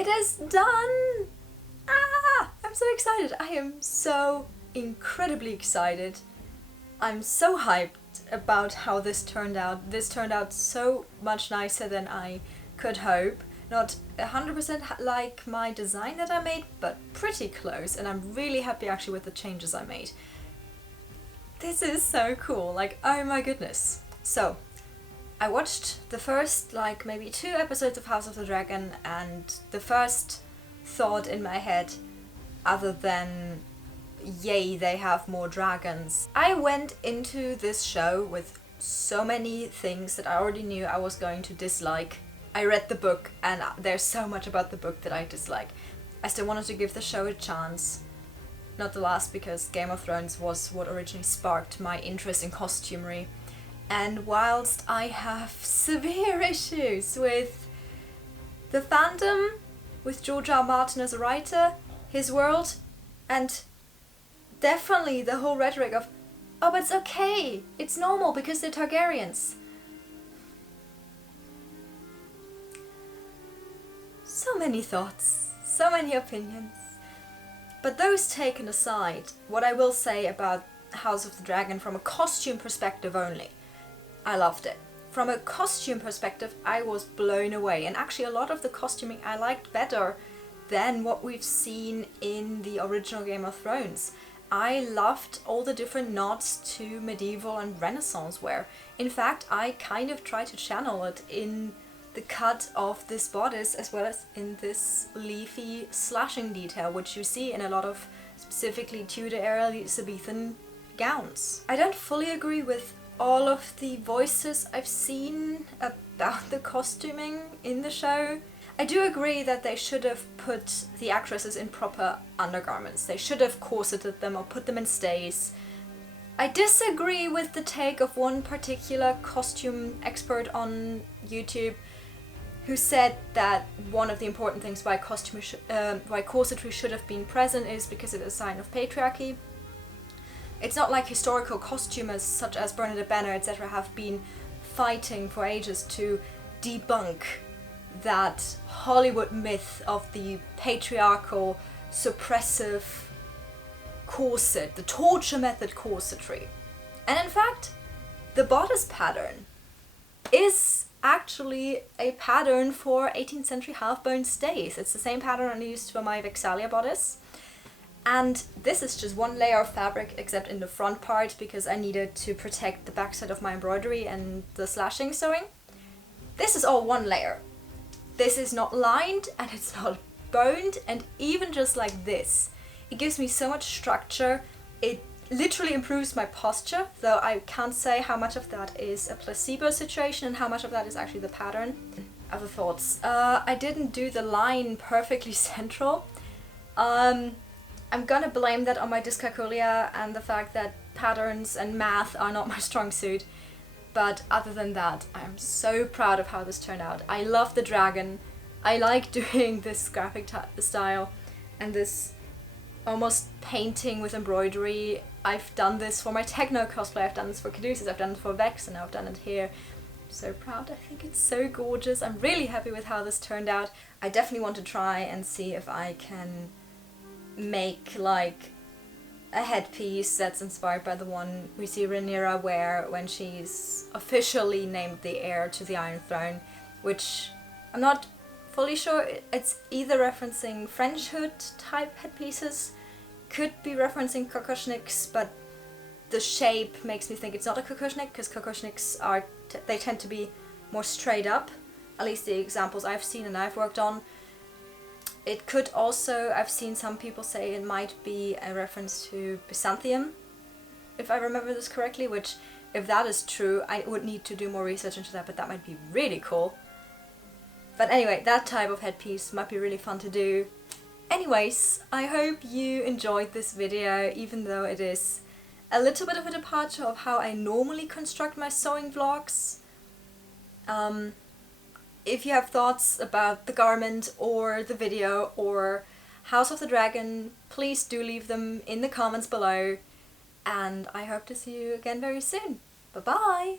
It is done! Ah! I'm so excited. I am so incredibly excited. I'm so hyped about how this turned out. This turned out so much nicer than I could hope. Not 100% like my design that I made, but pretty close, and I'm really happy actually with the changes I made. This is so cool, like, oh my goodness. So, I watched the first, like, maybe 2 episodes of House of the Dragon, and the first thought in my head, other than, yay, they have more dragons. I went into this show with so many things that I already knew I was going to dislike. I read the book, and there's so much about the book that I dislike. I still wanted to give the show a chance. Not the last, because Game of Thrones was what originally sparked my interest in costumery. And whilst I have severe issues with the fandom, with George R. R. Martin as a writer, his world, and definitely the whole rhetoric of, oh, but it's okay, it's normal because they're Targaryens. So many thoughts, so many opinions. But those taken aside, what I will say about House of the Dragon from a costume perspective only, I loved it. From a costume perspective, I was blown away, and actually a lot of the costuming I liked better than what we've seen in the original Game of Thrones. I loved all the different nods to medieval and Renaissance wear. In fact, I kind of tried to channel it in the cut of this bodice, as well as in this leafy slashing detail, which you see in a lot of specifically Tudor-era Elizabethan gowns. I don't fully agree with all of the voices I've seen about the costuming in the show. I do agree that they should have put the actresses in proper undergarments. They should have corseted them or put them in stays. I disagree with the take of one particular costume expert on YouTube who said that one of the important things why corsetry should have been present is because it's a sign of patriarchy. It's not like historical costumers such as Bernadette Banner, etc. have been fighting for ages to debunk that Hollywood myth of the patriarchal, suppressive corset, the torture method corsetry. And in fact, the bodice pattern is actually a pattern for 18th century half-bone stays. It's the same pattern I used for my Vexalia bodice. And this is just one layer of fabric, except in the front part, because I needed to protect the backside of my embroidery and the slashing sewing. This is all one layer. This is not lined and it's not boned, and even just like this, it gives me so much structure. It literally improves my posture, though I can't say how much of that is a placebo situation and how much of that is actually the pattern. Other thoughts. I didn't do the line perfectly central. I'm gonna blame that on my dyscalculia and the fact that patterns and math are not my strong suit. But other than that, I'm so proud of how this turned out. I love the dragon. I like doing this graphic style and this almost painting with embroidery. I've done this for my techno cosplay, I've done this for Caduceus, I've done it for Vex, and now I've done it here. I'm so proud, I think it's so gorgeous. I'm really happy with how this turned out. I definitely want to try and see if I can make like a headpiece that's inspired by the one we see Rhaenyra wear when she's officially named the heir to the Iron Throne, which I'm not fully sure. It's either referencing French hood type headpieces, could be referencing kokoshniks, but the shape makes me think it's not a kokoshnik, because kokoshniks are they tend to be more straight up, at least the examples I've seen and I've worked on. It could also, I've seen some people say it might be a reference to Byzantium, if I remember this correctly, which, if that is true, I would need to do more research into that, but that might be really cool. But anyway, that type of headpiece might be really fun to do. Anyways, I hope you enjoyed this video, even though it is a little bit of a departure of how I normally construct my sewing vlogs. If you have thoughts about the garment or the video or House of the Dragon, please do leave them in the comments below, and I hope to see you again very soon. Bye bye!